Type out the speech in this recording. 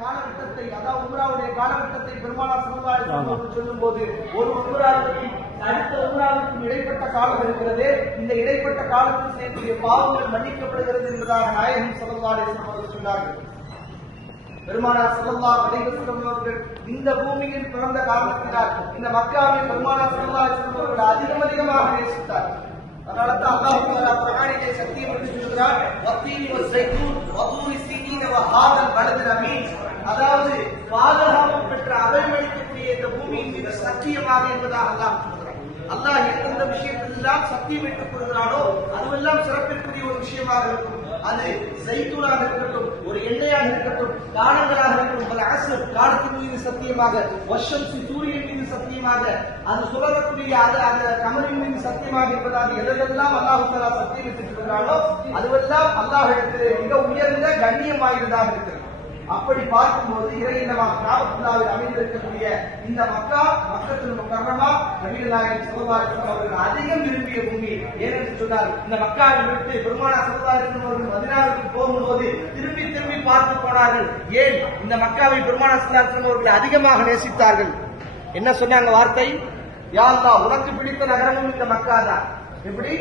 காலகட்டத்தை, அதாவது உம்ராவுடைய காலகட்டத்தை பெருமானார் ஸல்லல்லாஹு அலைஹி வஸல்லம் சொல்லும் போது, ஒரு உம்ராவுக்கும் அடுத்த உம்ராவுக்கும் இடைப்பட்ட காலம் இருக்கிறது. இந்த இடைப்பட்ட காலத்தில் செய்யக்கூடிய பாவங்கள் மன்னிக்கப்படுகிறது என்பதாக நாயகம் ஸல்லல்லாஹு அலைஹி வஸல்லம் அவர்கள் சொன்னார்கள். பெருமானார் ஸல்லல்லாஹு அலைஹி வஸல்லம் அவர்கள் இந்த பூமியில் பிறந்த காரணத்தினால் இந்த மக்காவை பெருமானார் ஸல்லல்லாஹு அலைஹி வஸல்லம் அவர்கள் அதிகமாக நேசித்தார். அதனால தான் அல்லாஹ் தஆலா குர்ஆனிலே சத்தியம் என்று சொல்கிறார், வத்தீனி வஸ்ஸைத்தூன் வதூரி சீனீன வஹாதல் பலதில் அமீன். அதாவது பாதுகாப்பு பெற்ற அகழ்வளிக்கக்கூடிய இந்த பூமியின் மீது சத்தியமாக என்பதாக அல்லாஹ் சொல்கிறார். அல்லாஹ் எந்தெந்த விஷயத்திலெல்லாம் சத்தியம் ஏற்றுக் கொள்கிறானோ அதுவெல்லாம் சிறப்பிற்குரிய ஒரு விஷயமாக இருக்கும். அது ஜைத்தூனாக இருக்கட்டும், ஒரு எண்ணெயாக இருக்கட்டும், காலங்களாக இருக்கட்டும், பல அஸ்ர் காலத்தின் மீது சத்தியமாக, வஷம்சி சூரியன் மீது சத்தியமாக, அது சுழறக்கூடிய அந்த கமரின் மீது சத்தியமாக என்பதாக எதெல்லாம் அல்லாஹ் தஆலா சத்தியம் ஏற்றிருக்கிறானோ அதுவெல்லாம் அல்லாஹ்விடத்திலே மிக உயர்ந்த கண்ணியமாயிருந்ததாக இருக்கிறது. அப்படி பார்க்கும்போது இறையினமாக காபத்துல்லாவில் அமைந்திருக்கக்கூடிய இந்த மக்கத்துல் முக்கர்ரமா நபிகள் நாயகம் ஸல்லல்லாஹு அலைஹி வஸல்லம் அவர்கள் அதிகம் விரும்பிய பூமி. ஏனென்று சொன்னால் இந்த மக்காவை விட்டு பெருமானார் ஸல்லல்லாஹு அலைஹி வஸல்லம் அவர்கள் மதீனாவுக்கு போகும்போது திரும்பி திரும்பி பார்த்து போனார்கள். ஏன் இந்த மக்காவை பெருமானார் ஸல்லல்லாஹு அலைஹி வஸல்லம் அவர்கள் அதிகமாக நேசித்தார்கள்? என்ன சொன்னாங்க வார்த்தை? யா அல்லாஹ், உனக்கு பிடித்த நகரமும் இந்த மக்கா தான். எப்படி